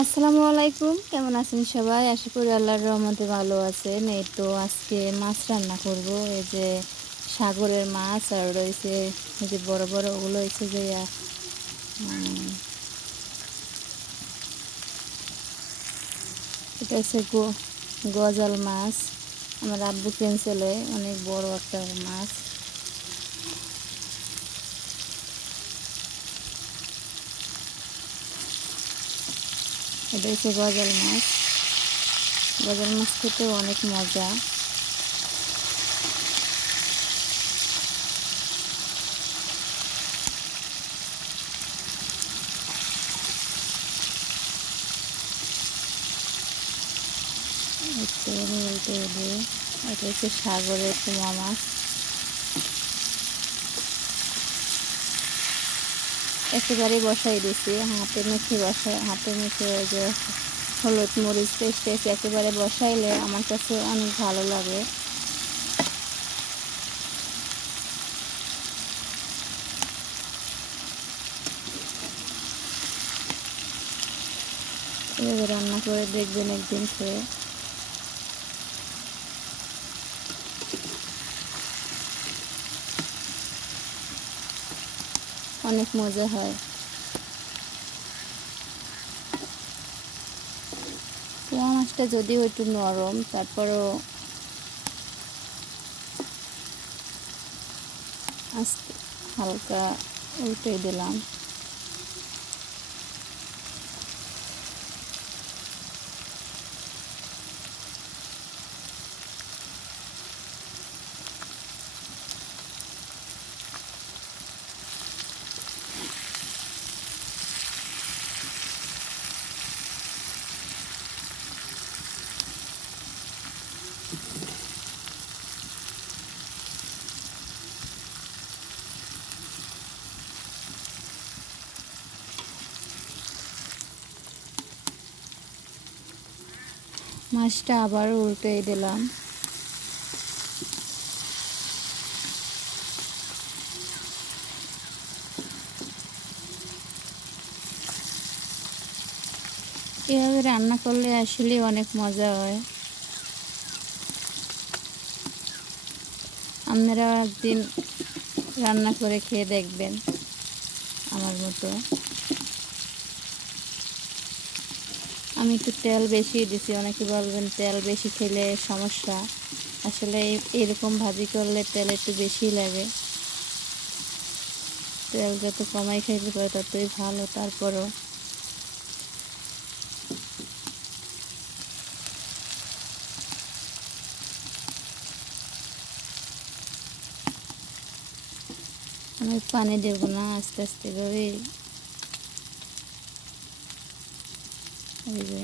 আসসালামু আলাইকুম। কেমন আছেন সবাই? আশা করি আল্লাহর রহমতে ভালো আছেন। এই তো আজকে মাছ রান্না করব। এই যে সাগরের মাছ আর রয়েছে এই যে বড় বড় ওগুলো হয়েছে যে এটা হচ্ছে গজাল মাছ। আমার আব্বু ক্যান্সেলে অনেক বড় একটা মাছ। এটা হচ্ছে গজাল মাছ। গজাল মাছ খেতেও অনেক মজা। এটা হচ্ছে সাগরের কুমা মাছ। একেবারে বসাই দিছি, হাতে মেখে বসাই হাতে মেখে যে হলুদ মরিচ পেস্ট একেবারে বসাইলে আমার কাছে অনেক ভালো লাগে। রান্না করে দেখবেন একদিন খেয়ে। অনেক মজা হয়। পোয়া মাছটা যদিও একটু নরম তারপরও আস্তে হালকা উল্টে দিলাম। মাছটা আবার উল্টে দিলাম। এভাবে রান্না করলে আসলে অনেক মজা হয়। আপনারা একদিন রান্না করে খেয়ে দেখবেন আমার মতো। আমি একটু তেল বেশি দিছি। অনেকে বলবেন তেল বেশি খেলে সমস্যা। আসলে এরকম ভাজি করলে তেল একটু বেশি লাগে। তেল যত কমাই খাইতে পারে ততই ভালো, তারপরও। আমি পানি দেবো না, আস্তে আস্তে ভাবে এই যে